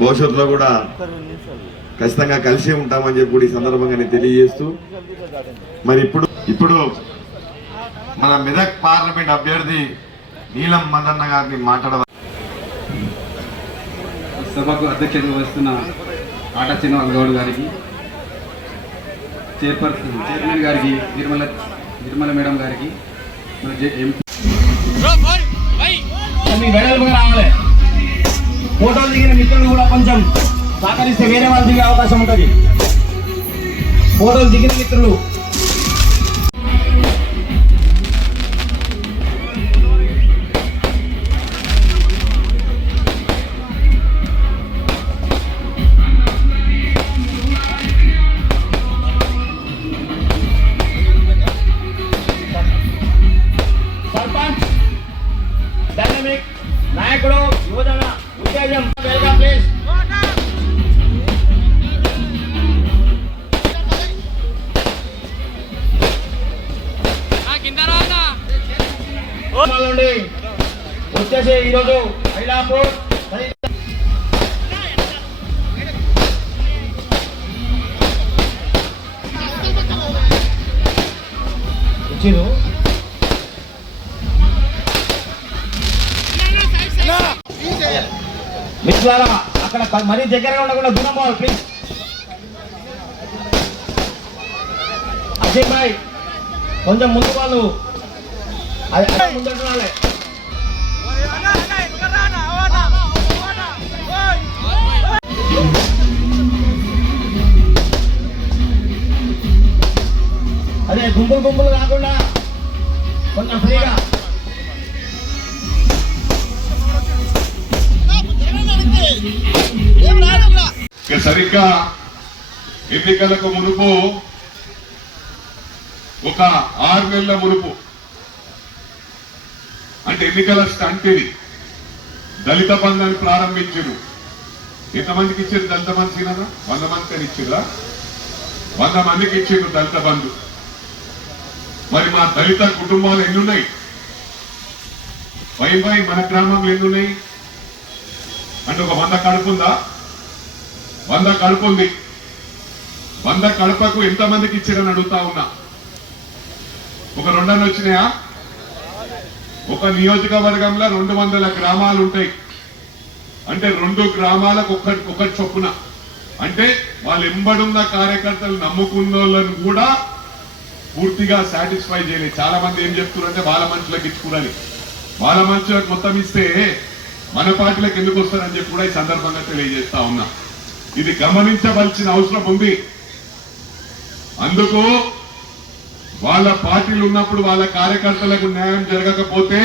భవిష్యత్తులో కూడా ఖచ్చితంగా కలిసి ఉంటామని చెప్పి కూడా ఈ సందర్భంగా నేను తెలియజేస్తూ, మరి ఇప్పుడు మన మెదక్ పార్లమెంట్ అభ్యర్థి నీలం మదన్న గారిని మాట్లాడాలి. సభకు అధ్యక్షత వహిస్తున్న ఆటా శ్రీనివాస్ గౌడ్ గారికి, చైర్మన్ గారికి, నిర్మల మేడం గారికి, రావాలి. ఫోటోలు దిగిన మిత్రులు కూడా కొంచెం సహకరిస్తే వేరే వాళ్ళు దిగే అవకాశం ఉంటుంది. ఫోటోలు దిగిన మిత్రులు సర్పంచ్ డైనమిక్ నాయకుడు యువజన ఉత్తేజం వెల్కమ్ ప్లీజ్. వచ్చేసి ఈరోజు ఐలాపూర్ వచ్చిరు. మిత్రులారా అక్కడ మరీ దగ్గరగా ఉండకుండా దూరం పోవాలి ప్లీజ్. అజయ్ భాయ్ కొంచెం ముందు వాళ్ళు ముందు ఉండాలి. అదే గుంపులు కాకుండా కొంచెం ఫ్రీగా. సరిగ్గా ఎన్నికలకు మునుపు ఒక 6 నెలల మునుపు, అంటే ఎన్నికల స్టంట్ ఇది, దళిత బంధాన్ని ప్రారంభించారు. ఎంతమందికి ఇచ్చారు దళిత బంధు? 100 మందికి ఇచ్చిరా? 100 మందికి ఇచ్చారు దళిత బంధు. మరి మా దళిత కుటుంబాలు ఎన్నున్నాయి? పై మన గ్రామంలో ఎన్నున్నాయి అంటే ఒక 100 కడుపు ఉందా? 100 కడుపు ఉంది. 100 కడపకు ఎంతమందికి ఇచ్చారని అడుగుతా ఉన్నా. ఒక 2 వచ్చినాయా? ఒక నియోజకవర్గంలో 200 గ్రామాలు ఉంటాయి. అంటే 2 గ్రామాలకు ఒకటి చొప్పున. అంటే వాళ్ళు ఎంబడున్న కార్యకర్తలు నమ్ముకున్న వాళ్ళని కూడా పూర్తిగా సాటిస్ఫై చేయలేదు. చాలా మంది ఏం చెప్తున్నారంటే వాళ్ళ మనుషులకు ఇచ్చుకోవాలి, వాళ్ళ మనుషులకు మొత్తం ఇస్తే మన పార్టీలకు ఎందుకు వస్తారని చెప్పి కూడా ఈ సందర్భంగా తెలియజేస్తా ఉన్నా. ఇది గమనించవలసిన అవసరం ఉంది. అందుకు వాళ్ళ పార్టీలు ఉన్నప్పుడు వాళ్ళ కార్యకర్తలకు న్యాయం జరగకపోతే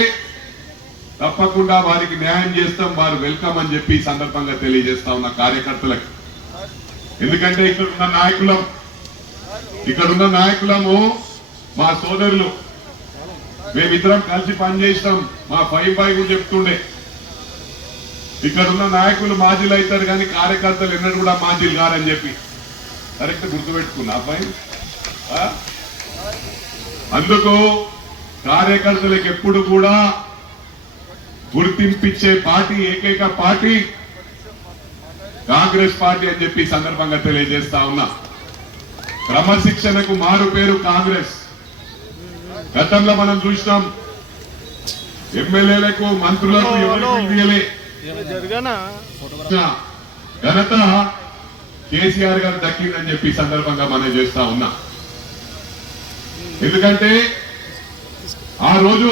తప్పకుండా వారికి న్యాయం చేస్తాం, వారు వెల్కమ్ అని చెప్పి ఈ సందర్భంగా తెలియజేస్తా ఉన్న కార్యకర్తలకు. ఎందుకంటే ఇక్కడున్న నాయకులము మా సోదరులు, మేమిద్దరం కలిసి పనిచేస్తాం. మా 5 కూడా చెప్తుండే, ఇక్కడున్న నాయకులు మాజీలు అవుతారు కానీ కార్యకర్తలు ఎన్నడూ కూడా మాజీలు కారని చెప్పి కరెక్ట్ గుర్తుపెట్టుకున్నా అబ్బాయి. అందుకు కార్యకర్తలకు ఎప్పుడు కూడా గుర్తింపిచ్చే పార్టీ, ఏకైక పార్టీ కాంగ్రెస్ పార్టీ అని చెప్పి సందర్భంగా తెలియజేస్తా ఉన్నా. క్రమశిక్షణకు మారు పేరు కాంగ్రెస్. గతంలో మనం చూసినాం, ఎమ్మెల్యేలకు మంత్రులకు ఘనత కేసీఆర్ గారు దక్కిందని చెప్పి సందర్భంగా మనం చేస్తా ఉన్నా. ఎందుకంటే ఆ రోజు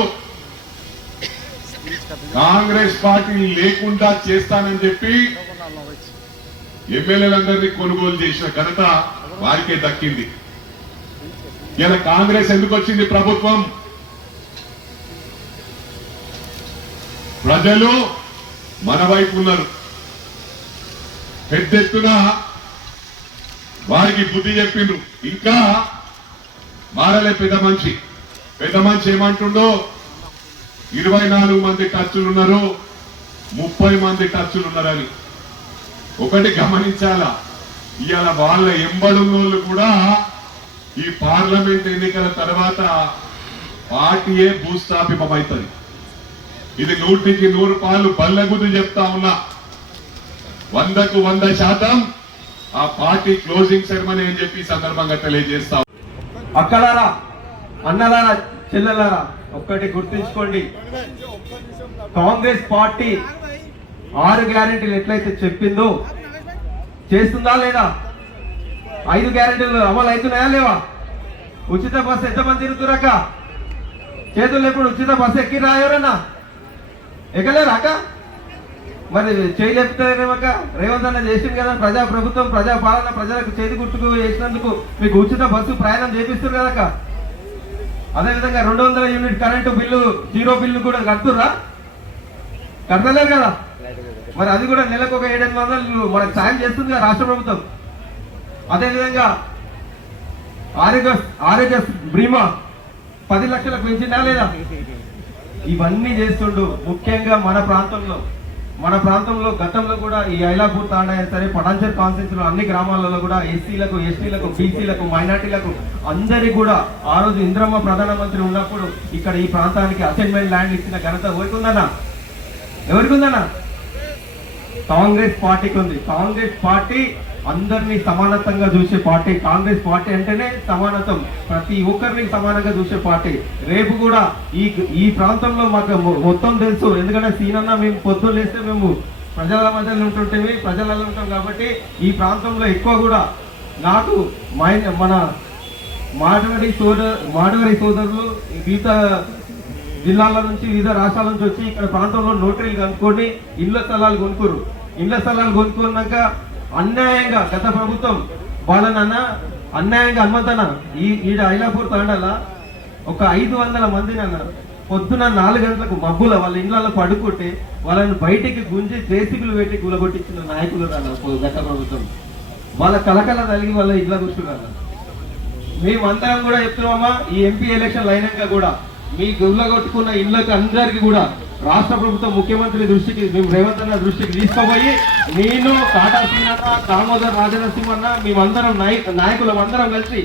కాంగ్రెస్ పార్టీ లేకుండా చేస్తానని చెప్పి ఎమ్మెల్యేలందరినీ కొనుగోలు చేసిన ఘనత వారికే దక్కింది. ఇలా కాంగ్రెస్ ఎందుకు వచ్చింది ప్రభుత్వం? ప్రజలు మన వైపు ఉన్నారు. పెద్ద ఎత్తున వారికి బుద్ధి చెప్పిండ్రు. ఇంకా మారలే పెద్ద మనిషి. పెద్ద మనిషి ఏమంటుండో 24 మంది టచ్లున్నారు, 30 మంది టచ్లున్నారని. ఒకటి గమనించాలా, ఇవాళ వాళ్ళ ఎంబడున్నోళ్ళు కూడా ఈ పార్లమెంట్ ఎన్నికల తర్వాత పార్టీయే భూస్థాపితమవుతుంది. ఇది 100కి 100 పాలు బల్లగుద్ది చెప్తా ఉన్నా. 100కు 100% ఆ పార్టీ క్లోజింగ్ సెరమనీ అని చెప్పి ఈ సందర్భంగా తెలియజేస్తాం. అక్కలారా, అన్నలారా, చెల్లెలారా, ఒక్కటి గుర్తుంచుకోండి. కాంగ్రెస్ పార్టీ 6 గ్యారెంటీలు ఎట్లయితే చెప్పిందో చేస్తుందా లేదా? 5 గ్యారెంటీలు అమలు అవుతున్నాయా లేవా? ఉచిత బస్సు ఎంతమంది తిరుగుతురాక? చేతులు ఎప్పుడు ఉచిత బస్సు ఎక్కి రాయరన్నా ఎక్కలేరాక? మరి చేయలేపుతారేమక? రేవంత్ అన్న చేసింది కదా ప్రజా ప్రభుత్వం, ప్రజా పాలన, ప్రజలకు చేతి గుర్తుకు వేసినందుకు మీకు ఉచిత బస్సు ప్రయాణం చేపిస్తారు కదక. అదేవిధంగా 200 యూనిట్ కరెంటు బిల్లు, 0 బిల్లు కూడా కడుతుర్రా? కట్టలేరు కదా. మరి అది కూడా నెలకు ఒక 700 మనకు సాయం చేస్తుంది కదా రాష్ట్ర ప్రభుత్వం. అదేవిధంగా ఆరోగ్య బీమా 10 లక్షలకు పెంచిందా లేదా? ఇవన్నీ చేస్తుండు. ముఖ్యంగా మన ప్రాంతంలో గతంలో కూడా ఈ ఐలాపూర్ తాండా అయినా సరే, పటాన్చెరు కాన్స్టిట్యూన్సీ లో అన్ని గ్రామాలలో కూడా ఎస్సీలకు, ఎస్టీలకు, బీసీలకు, మైనార్టీలకు అందరికి కూడా ఆ రోజు ఇంద్రమ్మ ప్రధానమంత్రి ఉన్నప్పుడు ఇక్కడ ఈ ప్రాంతానికి అసైన్మెంట్ ల్యాండ్ ఇచ్చిన ఘనత ఎవరికి ఉందన్నా? కాంగ్రెస్ పార్టీకి ఉంది. కాంగ్రెస్ పార్టీ అందరినీ సమానత్వంగా చూసే పార్టీ. కాంగ్రెస్ పార్టీ అంటేనే సమానత్వం, ప్రతి ఒక్కరిని సమానంగా చూసే పార్టీ. రేపు కూడా ఈ ప్రాంతంలో మాకు మొత్తం తెలుసు. ఎందుకంటే సీనన్న మేము పొద్దున్న లేస్తే మేము ప్రజల మధ్యలో ఉంటుంటేవి, ప్రజలలో ఉంటాం కాబట్టి ఈ ప్రాంతంలో ఎక్కువ కూడా నాకు మన మాడవరి సోదరులు వివిధ జిల్లాల నుంచి, వివిధ రాష్ట్రాల నుంచి వచ్చి ఇక్కడ ప్రాంతంలో నోటరీలు కనుక్కొని ఇళ్ల స్థలాలు కొనుక్కున్నాక అన్యాయంగా గత ప్రభుత్వం వాళ్ళనన్న అన్యాయంగా హనుమంతన్న ఈడ ఐలాపూర్ తాండాల ఒక 500 మందిని అన్న పొద్దున 4 గంటలకు మబ్బుల వాళ్ళ ఇళ్లలో పడుకుంటే వాళ్ళని బయటికి గుంజి జేసీబీలు పెట్టి గులగొట్టించిన నాయకులు గత ప్రభుత్వం. వాళ్ళ కలకల తలిగి వాళ్ళ ఇళ్ళ కూర్చున్నారు. మేమందరం కూడా చెప్తున్నామా, ఈ ఎంపీ ఎలక్షన్లు అయినాక కూడా మీ గుల్లగొట్టుకున్న ఇళ్ళకి అందరికి కూడా రాష్ట్ర ప్రభుత్వం ముఖ్యమంత్రి దృష్టికి, మేము రేవంత్ అన్న దృష్టికి తీసుకుపోయి, నేను కాటా సీనన్న, దామోదర్ రాజనరసింహన్న, మేమందరం నాయకులం అందరం కలిసి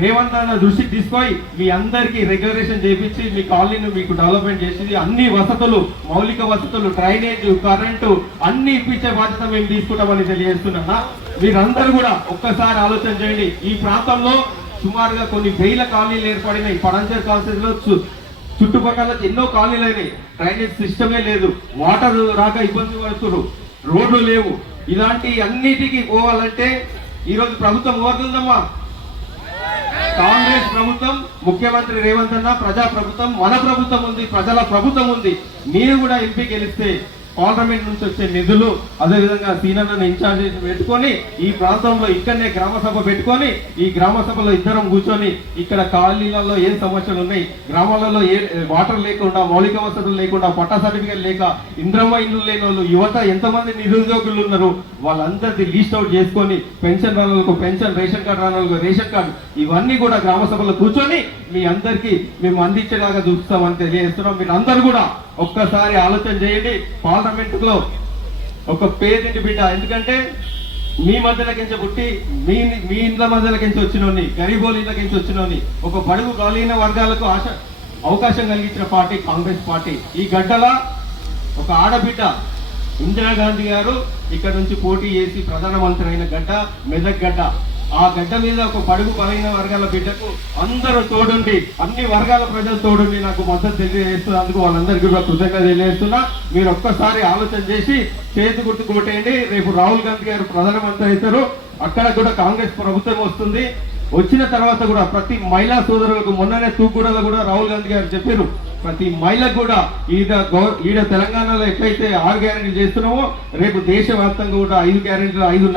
రేవంత్ అన్న దృష్టికి తీసుకొని మీ అందరికీ రెగ్యులరేషన్ చేపించి మీ కాలనీని మీకు డెవలప్మెంట్ చేసి అన్ని వసతులు, మౌలిక వసతులు, డ్రైనేజ్, కరెంటు అన్ని ఇప్పించే బాధ్యత మేము తీసుకుంటామని తెలియజేస్తున్నా. మీరందరూ కూడా ఒక్కసారి ఆలోచన చేయండి. ఈ ప్రాంతంలో సుమారుగా కొన్ని వేల కాలనీలు ఏర్పడినాయి. పటాన్చెరు కాన్స్టిట్యూన్సీలో చుట్టుపక్కల ఎన్నో కాలనీలు అయినాయి. డ్రైనేజ్ సిస్టమే లేదు, వాటర్ రాక ఇబ్బంది పడుతున్నారు, రోడ్లు లేవు. ఇలాంటి అన్నిటికీ పోవాలంటే ఈరోజు ప్రభుత్వం ఓరుతుందమ్మా. కాంగ్రెస్ ప్రభుత్వం, ముఖ్యమంత్రి రేవంత్ అన్న, ప్రజా ప్రభుత్వం, మన ప్రభుత్వం ఉంది, ప్రజల ప్రభుత్వం ఉంది. మీరు కూడా ఎంపీ గెలిస్తే పార్లమెంట్ నుంచి వచ్చే నిధులు, అదేవిధంగా సీనన్నను ఇన్ఛార్జ్ పెట్టుకొని ఈ ప్రాంతంలో ఇక్కడనే గ్రామ సభ పెట్టుకొని ఈ గ్రామ సభలో ఇద్దరం కూర్చొని ఇక్కడ కాలనీలలో ఏం సమస్యలు ఉన్నాయి, గ్రామాలలో ఏ వాటర్ లేకుండా, మౌలిక వసతులు లేకుండా, పట్టా సర్టిఫికేట్ లేక, ఇంద్రమ్మ ఇల్లు లేని వాళ్ళు, యువత ఎంతమంది నిరుద్యోగులు ఉన్నారు వాళ్ళందరిది లీస్ట్ అవుట్ చేసుకొని పెన్షన్ రానులకు పెన్షన్, రేషన్ కార్డు రానులకు రేషన్ కార్డు, ఇవన్నీ కూడా గ్రామ సభలో కూర్చొని మీ అందరికీ మేము అందించేలాగా చూస్తామని తెలియజేస్తున్నాం. మీరు అందరూ కూడా ఒక్కసారి ఆలోచన చేయండి. పార్లమెంట్ లో ఒక పేదింటి బిడ్డ, ఎందుకంటే మీ మధ్యలోకించి పుట్టి మీ ఇంట్లో మధ్యలోకించి వచ్చినోని, గరీబోళ్ళ ఇంట్లోకించి వచ్చినోని, ఒక బడుగు బలహీన వర్గాలకు అవకాశం కలిగించిన పార్టీ కాంగ్రెస్ పార్టీ. ఈ గడ్డల ఒక ఆడబిడ్డ ఇందిరాగాంధీ గారు ఇక్కడ నుంచి పోటీ చేసి ప్రధానమంత్రి అయిన గడ్డ మెదక్ గడ్డ. ఆ గడ్డ మీద ఒక బడుగు బలహీన వర్గాల బిడ్డకు అందరూ తోడుండి, అన్ని వర్గాల ప్రజలు తోడుండి నాకు మద్దతు తెలియజేస్తున్నందుకు వాళ్ళందరికీ కూడా కృతజ్ఞత తెలియజేస్తున్నా. మీరు ఒక్కసారి ఆలోచన చేసి చేతి గుర్తు కొట్టేయండి. రేపు రాహుల్ గాంధీ గారు ప్రధానమంత్రి అవుతారు, అక్కడ కూడా కాంగ్రెస్ ప్రభుత్వం వస్తుంది. వచ్చిన తర్వాత కూడా ప్రతి మహిళా సోదరులకు, మొన్ననే తూకూడలో కూడా రాహుల్ గాంధీ గారు చెప్పారు, ప్రతి మహిళకు కూడా ఈడ తెలంగాణలో ఎట్లయితే 6 గ్యారెంటీలు చేస్తున్నామో రేపు దేశవ్యాప్తంగా కూడా 5 గ్యారెంటీలు, 5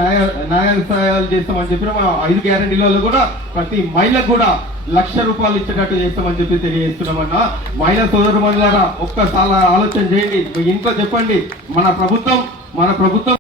న్యాయాలు చేస్తామని చెప్పిన 5 గ్యారెంటీలలో కూడా ప్రతి మహిళకు కూడా ₹1,00,000 ఇచ్చేటట్టు చేస్తామని చెప్పి తెలియజేస్తున్నామన్నా. మహిళా సోదరు మహిళారా ఒక్కసారి ఆలోచన చేయండి. మీ ఇంట్లో చెప్పండి, మన ప్రభుత్వం